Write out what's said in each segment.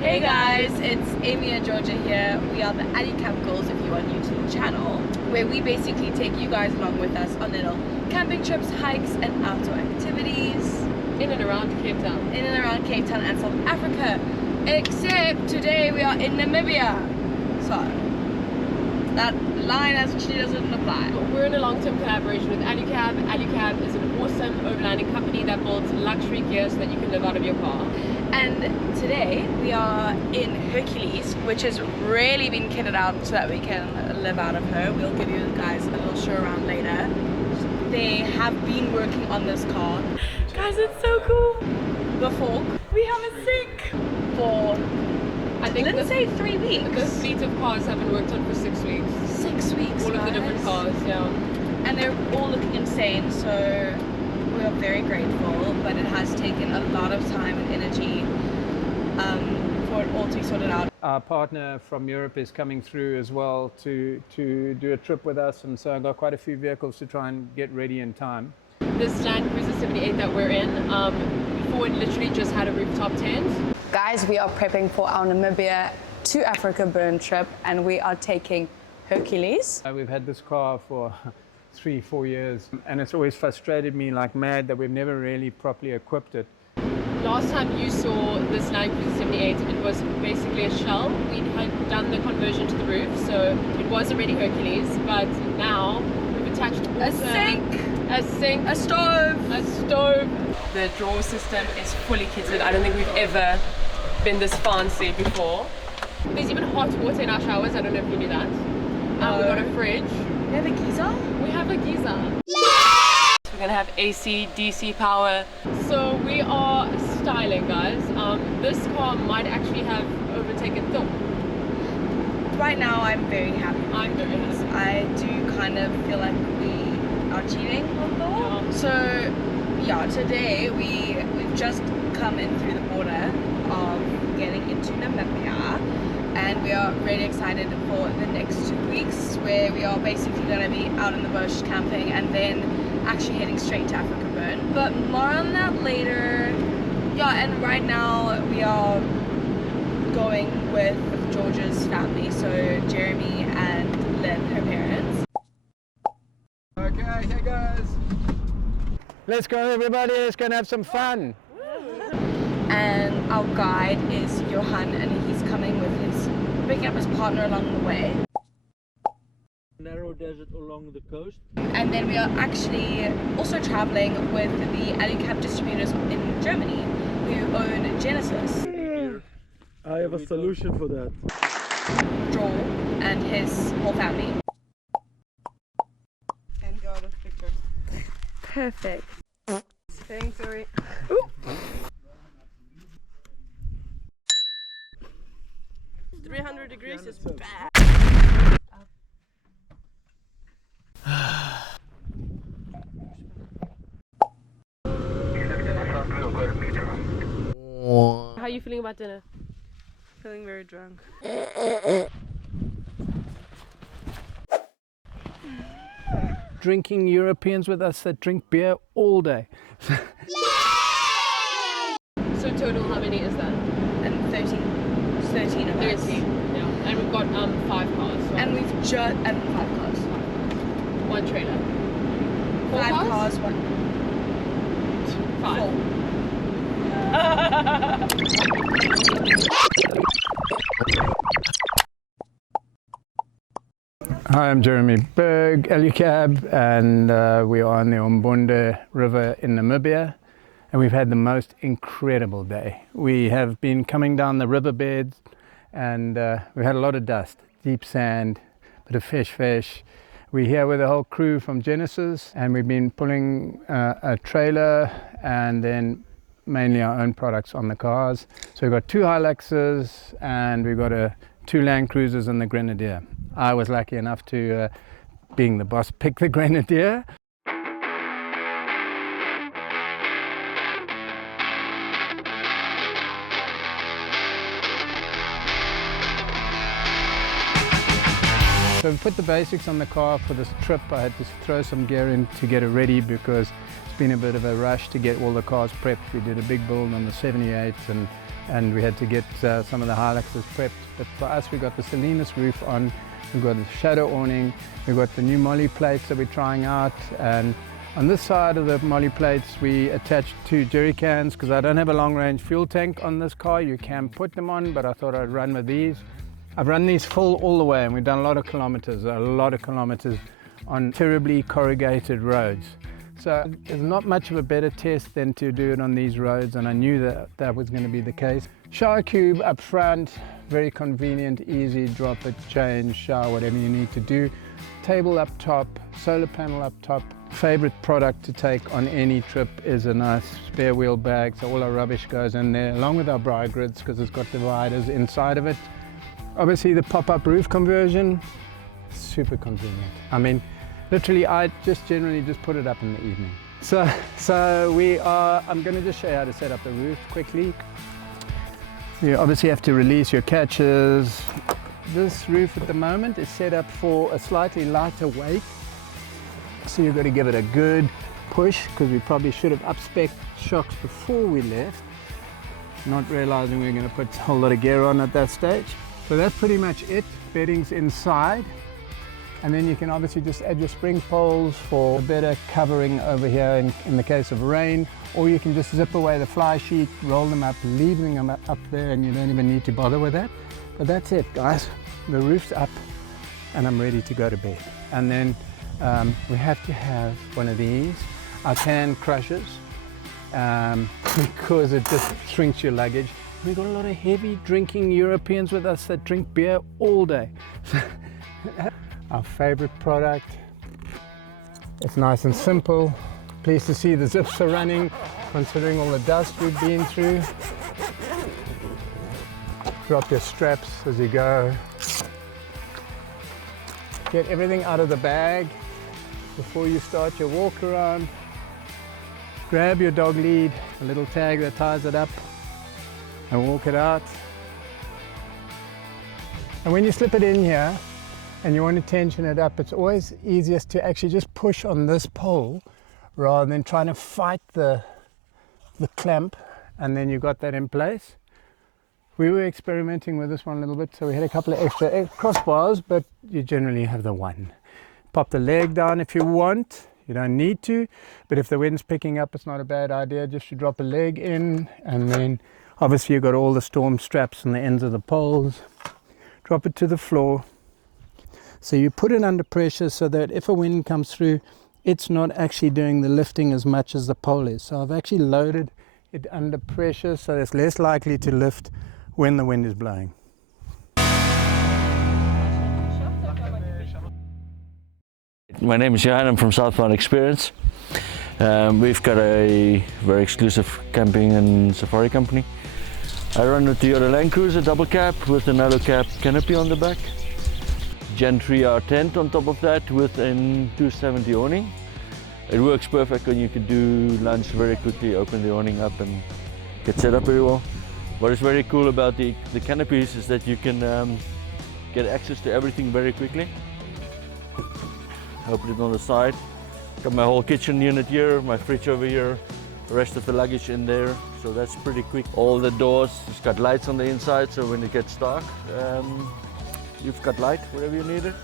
Hey guys, it's Amy and Georgia here. We are the Alu-Cab girls if you are new to the channel, where we basically take you guys along with us on little camping trips, hikes and outdoor activities in and around Cape Town. In and around Cape Town and South Africa. Except today we are in Namibia. So that line actually doesn't apply. We're in a long-term collaboration with Alu-Cab. Alu-Cab is an awesome overlanding company that builds luxury gear so that you can live out of your car. And today we are in Hiluxes, which has really been kitted out so that we can live out of her. We'll give you guys a little show around later. They have been working on this car. Guys, it's so cool. The fork. We have a sink for, I think, let's say 3 weeks. This fleet of cars have been worked on for 6 weeks. 6 weeks, all of the different cars, yeah. And they're all looking insane, so we are very grateful, but it has taken a lot of time and energy for it all to be sorted out. Our partner from Europe is coming through as well to do a trip with us, and so I've got quite a few vehicles to try and get ready in time. This Landcruiser 78 that we're in, before it literally just had a rooftop tent. Guys, we are prepping for our Namibia to Africa burn trip, and we are taking Hiluxes. We've had this car for 3-4 years, and it's always frustrated me like mad that we've never really properly equipped it. Last time you saw this Landcruiser 78, it was basically a shell. We had done the conversion to the roof, so it was already Hiluxes, but now we've attached a sink, a stove. The drawer system is fully kitted. I don't think we've ever been this fancy before. There's even hot water in our showers. I don't know if you knew that. We've got a fridge. We have a geyser? We have a geyser. We're gonna have AC, DC power. So we are styling, guys. This car might actually have overtaken Thor. Right now I'm very happy. I'm very happy. I do kind of feel like we are cheating on Thor. Yeah. So yeah, today we've just come in through the border of getting into Namibia, and we are really excited for the next 2 weeks where we are basically going to be out in the bush camping and then actually heading straight to Africa Burn. But more on that later. Yeah, and right now we are going with George's family, so Jeremy and Lynn, her parents. Okay, hey guys. Let's go everybody, let's go and have some fun. And our guide is Johann, and he's coming with picking up his partner along the way. Narrow desert along the coast. And then we are actually also traveling with the Alu-Cab distributors in Germany who own Genesis. I have a solution for that. Joel and his whole family. And go with picture. Perfect. Thanks, sorry. 300 degrees is bad. How are you feeling about dinner? Feeling very drunk. Drinking Europeans with us that drink beer all day. So total, how many is that? And 13 of us. 13, yeah. And we've got 5 cars. So And we've just, and 5 cars. 1 trailer. 4 5 cars, 1. 5. 4. Hi, I'm Jeremy Berg, Alu-Cab, and we are on the Umbunda River in Namibia, and we've had the most incredible day. We have been coming down the riverbeds, and we've had a lot of dust, deep sand, bit of fish, We're here with the whole crew from Genesis, and we've been pulling a trailer and then mainly our own products on the cars. So we've got 2 Hiluxes and we've got 2 Landcruisers and the Grenadier. I was lucky enough to, being the boss, pick the Grenadier. So we put the basics on the car for this trip. I had to throw some gear in to get it ready because it's been a bit of a rush to get all the cars prepped. We did a big build on the 78 and we had to get some of the Hiluxes prepped. But for us, we got the Salinas roof on, we've got the shadow awning, we've got the new molly plates that we're trying out, and on this side of the molly plates we attached 2 jerry cans because I don't have a long range fuel tank on this car. You can put them on, but I thought I'd run with these. I've run these full all the way and we've done a lot of kilometers on terribly corrugated roads. So there's not much of a better test than to do it on these roads, and I knew that that was going to be the case. Shower cube up front, very convenient, easy, drop it, change, shower, whatever you need to do. Table up top, solar panel up top. Favorite product to take on any trip is a nice spare wheel bag, so all our rubbish goes in there, along with our bri grids because it's got dividers inside of it. Obviously the pop-up roof conversion, super convenient. I mean, literally I just generally just put it up in the evening. So I'm going to just show you how to set up the roof quickly. You obviously have to release your catches. This roof at the moment is set up for a slightly lighter weight. So you've got to give it a good push because we probably should have up-spec'd shocks before we left, not realizing we we're going to put a whole lot of gear on at that stage. So that's pretty much it. Bedding's inside, and then you can obviously just add your spring poles for a better covering over here in the case of rain, or you can just zip away the fly sheet, roll them up, leaving them up there, and you don't even need to bother with that. But that's it, guys. The roof's up and I'm ready to go to bed. And then we have to have one of these, our can crushers, because it just shrinks your luggage. We've got a lot of heavy drinking Europeans with us that drink beer all day. Our favorite product. It's nice and simple. Pleased to see the zips are running, considering all the dust we've been through. Drop your straps as you go. Get everything out of the bag before you start your walk around. Grab your dog lead, a little tag that ties it up, and walk it out. And when you slip it in here and you want to tension it up, it's always easiest to actually just push on this pole rather than trying to fight the clamp, and then you got that in place. We were experimenting with this one a little bit, so we had a couple of extra crossbars, but you generally have the one. Pop the leg down if you want. You don't need to, but if the wind's picking up, it's not a bad idea just to drop a leg in, and then obviously you've got all the storm straps on the ends of the poles. Drop it to the floor. So you put it under pressure so that if a wind comes through, it's not actually doing the lifting as much as the pole is. So I've actually loaded it under pressure so it's less likely to lift when the wind is blowing. My name is Johann, I'm from Southbound Experience. We've got a very exclusive camping and safari company. I run a Toyota Landcruiser double cab with an Alu-Cab canopy on the back. Gen 3R tent on top of that with an 270 awning. It works perfect when you can do lunch very quickly, open the awning up and get set up very well. What is very cool about the canopies is that you can get access to everything very quickly. Open it on the side. Got my whole kitchen unit here, my fridge over here, the rest of the luggage in there, so that's pretty quick. All the doors, it's got lights on the inside, so when it gets dark, you've got light wherever you need it.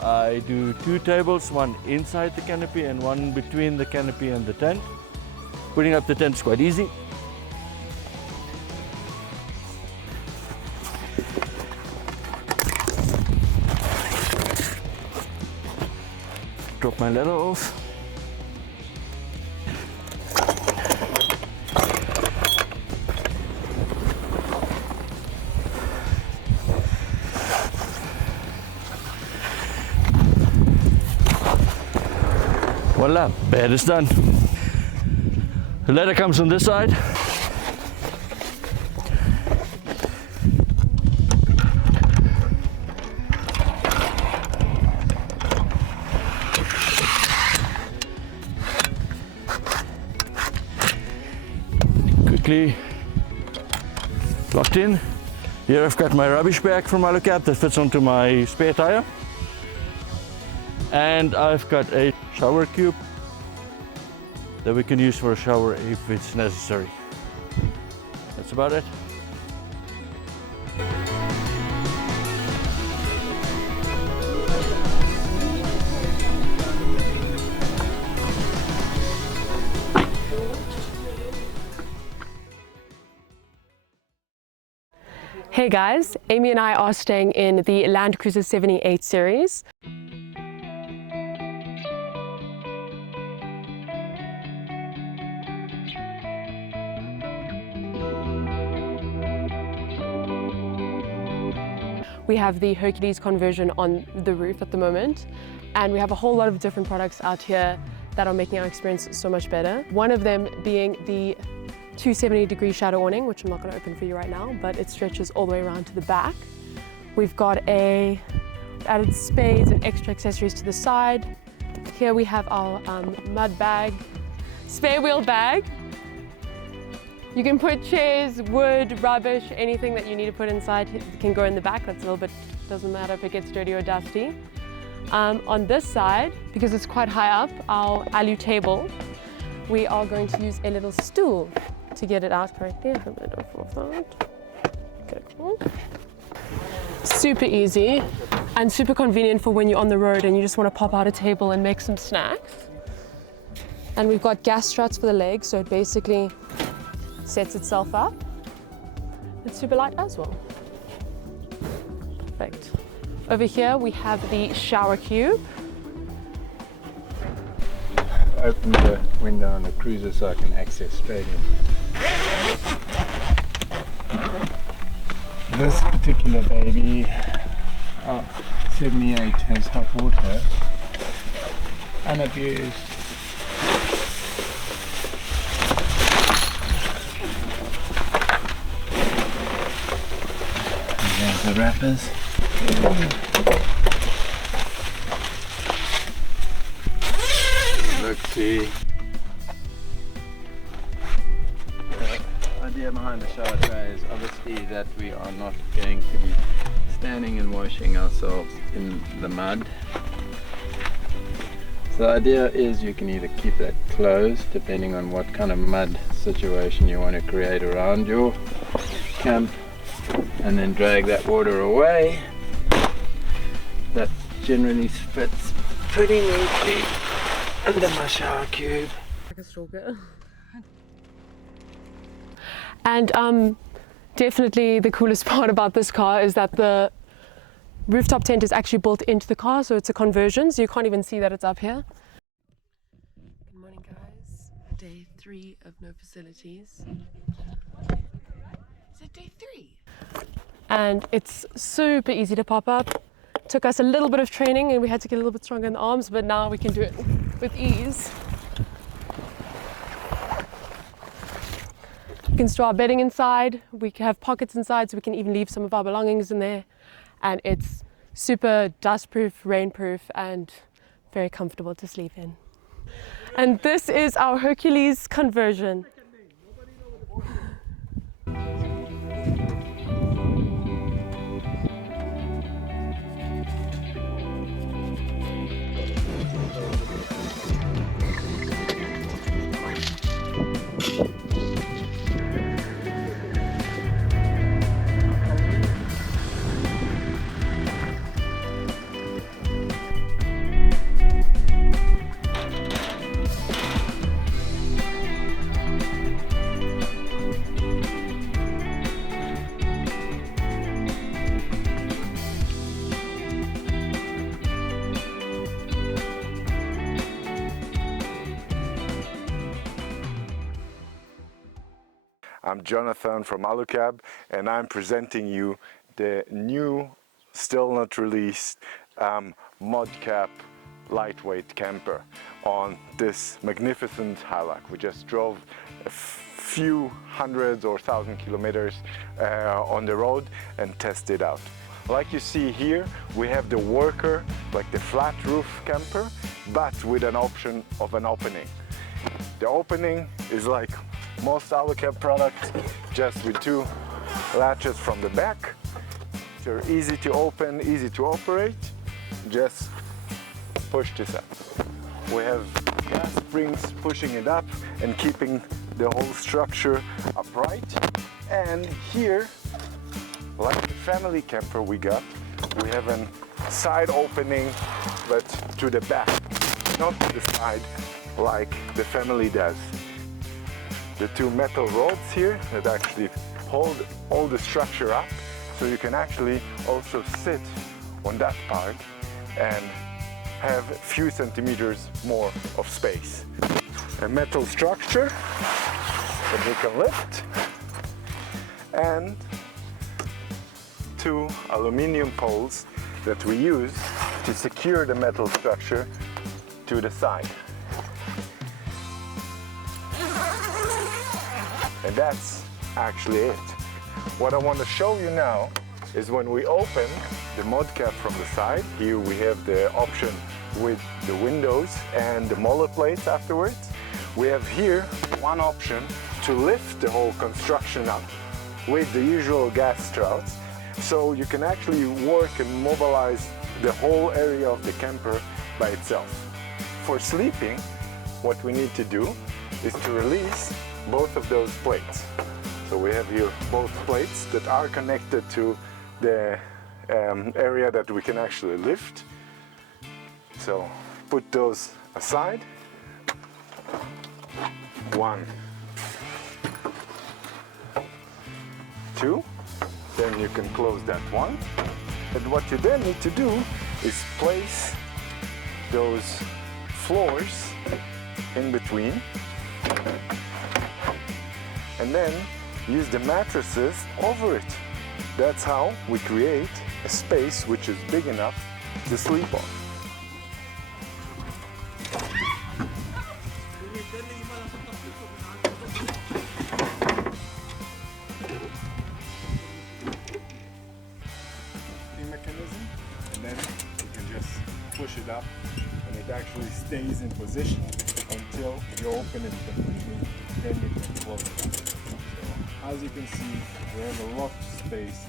I do 2 tables, one inside the canopy and one between the canopy and the tent. Putting up the tent is quite easy. Drop my ladder off. Voila, bed is done. The ladder comes on this side. Quickly locked in. Here I've got my rubbish bag from Alu-Cab that fits onto my spare tire. And I've got a shower cube that we can use for a shower if it's necessary. That's about it. Hey guys, Amy and I are staying in the Landcruisers 78 series. We have the Hercules conversion on the roof at the moment, and we have a whole lot of different products out here that are making our experience so much better. One of them being the 270-degree shadow awning, which I'm not going to open for you right now, but it stretches all the way around to the back. We've got added spades and extra accessories to the side. Here we have our mud bag, spare wheel bag. You can put chairs, wood, rubbish, anything that you need to put inside can go in the back. That's a little bit, doesn't matter if it gets dirty or dusty. On this side, because it's quite high up, our Alu table, we are going to use a little stool to get it out correctly. I hope I don't fall off that. Okay, cool. Super easy and super convenient for when you're on the road and you just want to pop out a table and make some snacks. And we've got gas struts for the legs, so it basically sets itself up. It's super light as well. Perfect. Over here we have the shower cube. Open the window on the cruiser so I can access straight in. This particular baby, 78, has hot water, unabused. And there's the wrappers. Look, see. The idea behind the shower tray is obviously that we are not going to be standing and washing ourselves in the mud. So the idea is you can either keep that closed depending on what kind of mud situation you want to create around your camp, and then drag that water away. That generally fits pretty neatly under my shower cube. Like a stalker. And definitely the coolest part about this car is that the rooftop tent is actually built into the car, so it's a conversion, so you can't even see that it's up here. Good morning guys. Day 3 of no facilities. Is it day 3? And it's super easy to pop up. Took us a little bit of training and we had to get a little bit stronger in the arms, but now we can do it with ease. We can store our bedding inside, we can have pockets inside so we can even leave some of our belongings in there. And it's super dust-proof, rain-proof, and very comfortable to sleep in. And this is our Hercules conversion. I'm Jonathan from Alu-Cab, and I'm presenting you the new, still not released, mod cap lightweight camper on this magnificent Hilux. We just drove a few hundreds or 1,000 kilometers on the road and tested out. Like you see here, we have the worker, like the flat roof camper, but with an option of an opening. The opening is like most Alu-Cab products, just with two latches from the back. They're easy to open, easy to operate. Just push this up. We have gas springs pushing it up and keeping the whole structure upright. And here, like the family camper we got, we have a side opening, but to the back, not to the side like the family does. The two metal rods here that actually hold all the structure up, so you can actually also sit on that part and have a few centimeters more of space. A metal structure that we can lift, and two aluminum poles that we use to secure the metal structure to the side. And that's actually it. What I want to show you now is when we open the mud cap from the side. Here we have the option with the windows and the molar plates afterwards. We have here one option to lift the whole construction up with the usual gas struts. So you can actually work and mobilize the whole area of the camper by itself. For sleeping, what we need to do is to release both of those plates. So we have here both plates that are connected to the area that we can actually lift. So put those aside. One, two, then you can close that one. And what you then need to do is place those floors in between, and then use the mattresses over it. That's how we create a space which is big enough to sleep on. Mechanism, and then you can just push it up, and it actually stays in position until you open it completely, then you can close it. So, as you can see, we have a lot of space.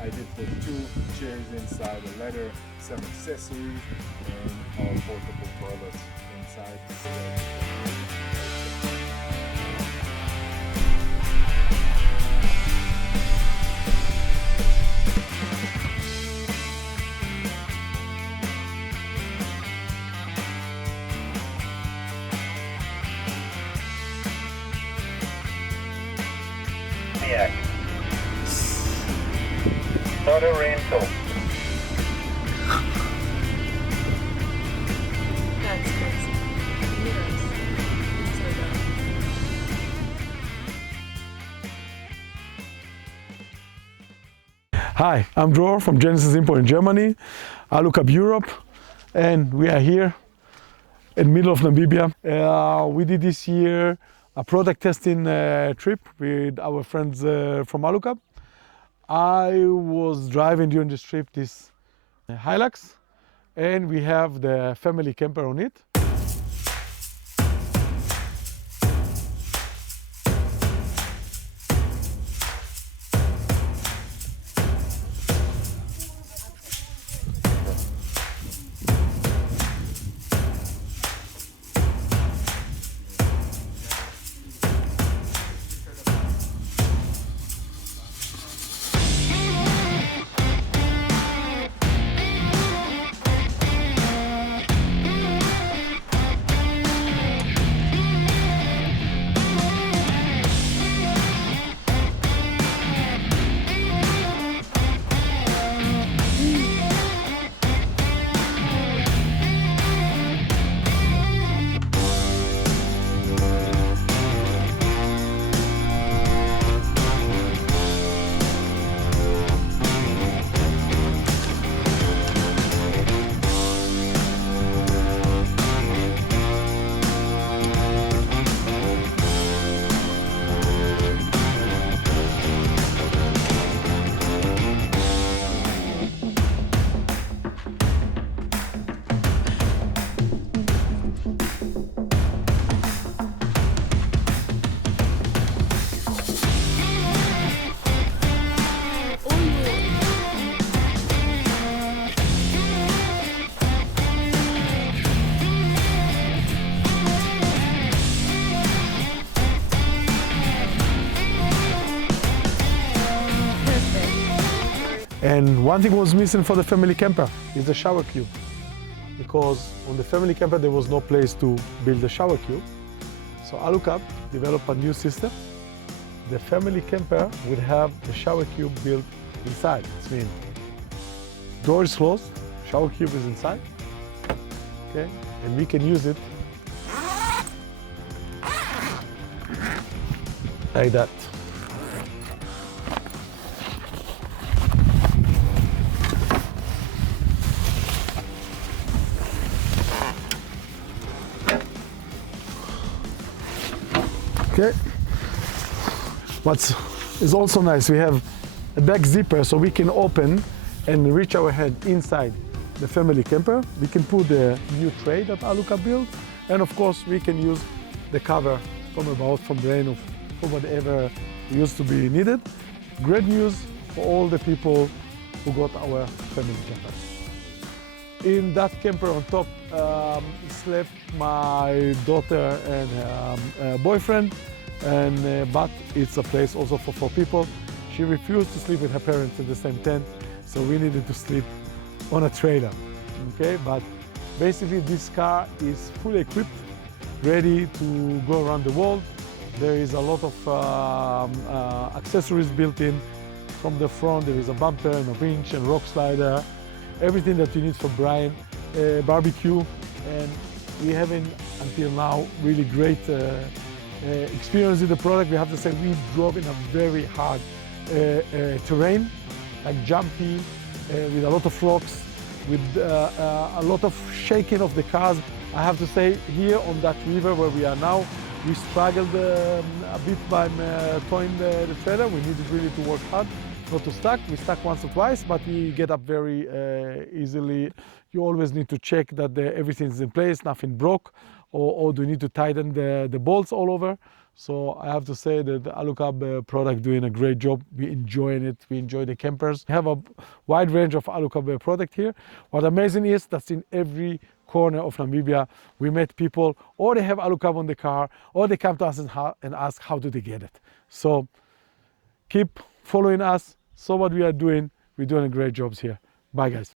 I did put two chairs inside, a ladder, some accessories, and our portable toilet inside. Not a rental. That's crazy. Yes. So good. Hi, I'm Johann from Genesis Import in Germany, Alu-Cab Europe, and we are here in the middle of Namibia. We did this year a product testing trip with our friends from Alu-Cab. I was driving during this trip this Hilux, and we have the family camper on it. And one thing was missing for the family camper is the shower cube, because on the family camper there was no place to build a shower cube. So Alu-Cab developed a new system. The family camper would have the shower cube built inside. It means door is closed, shower cube is inside, okay, and we can use it like that. Okay. What is also nice, we have a back zipper so we can open and reach our head inside the family camper. We can put the new tray that Alu-Cab built, and of course we can use the cover from about, from rain or from whatever used to be needed. Great news for all the people who got our family camper. In that camper on top slept my daughter and her boyfriend, and but it's a place also for 4 people. She refused to sleep with her parents in the same tent, so we needed to sleep on a trailer. Okay, but basically this car is fully equipped, ready to go around the world. There is a lot of accessories built in. From the front there is a bumper and a winch and rock slider, everything that you need for Brian barbecue, and we haven't until now really great experience with the product. We have to say we drove in a very hard terrain, like jumpy, with a lot of rocks, with a lot of shaking of the cars. I have to say here on that river where we are now, we struggled a bit by towing the trailer. We needed really to work hard not to stuck. We stuck once or twice, but we get up very easily. You always need to check that everything is in place, nothing broke, or do you need to tighten the bolts all over. So I have to say that the Alu-Cab product doing a great job. We enjoying it. We enjoy the campers. We have a wide range of Alu-Cab product here. What amazing is that's in every corner of Namibia. We met people, or they have Alu-Cab on the car, or they come to us and ask how do they get it. So keep following us. So what we are doing, we're doing a great jobs here. Bye guys.